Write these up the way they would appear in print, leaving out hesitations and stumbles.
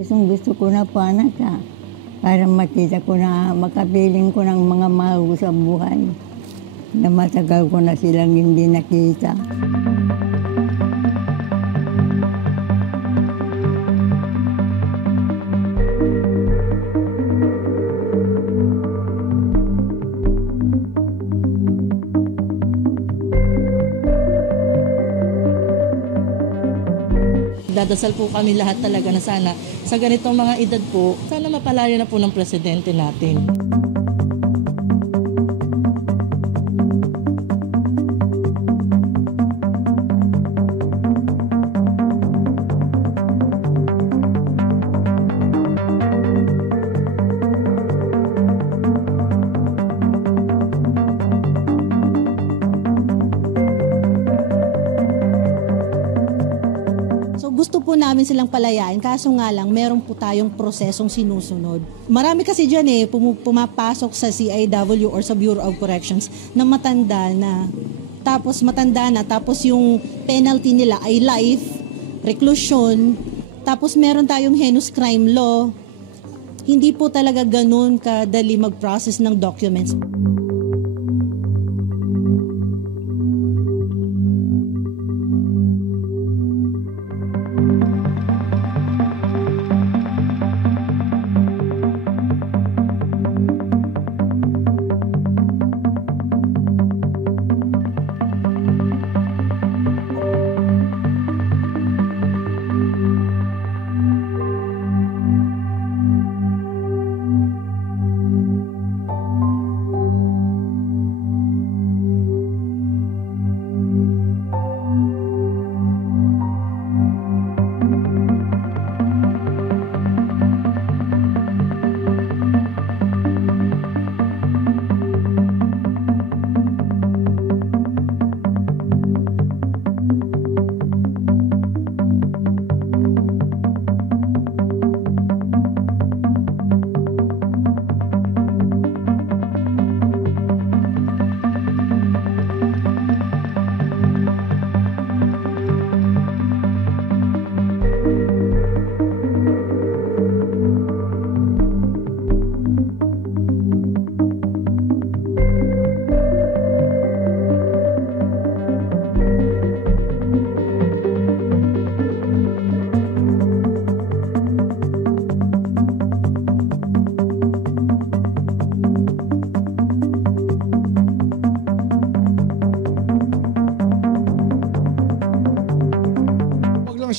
Gusto ko na po anak para makita ko na makapiling ko ng mga mahal ko sa buhay na matagal ko na silang hindi nakita. Dadasal po kami lahat talaga na sana sa ganitong mga edad po, sana mapalaya na po ng presidente natin. Gusto po namin silang palayain, kaso nga lang, meron po tayong prosesong sinusunod. Marami kasi dyan pumapasok sa CIW or sa Bureau of Corrections na matanda na. Tapos yung penalty nila ay life, reclusion, tapos meron tayong heinous crime law. Hindi po talaga ganun kadali mag-process ng documents.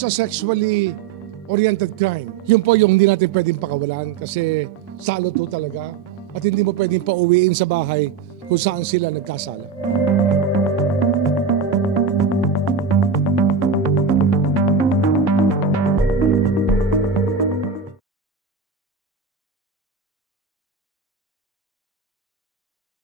Sa sexually oriented crime, yun po yung hindi natin pwedeng pakawalan kasi salot po talaga at hindi mo pwedeng pauwiin sa bahay kung saan sila nagkasala.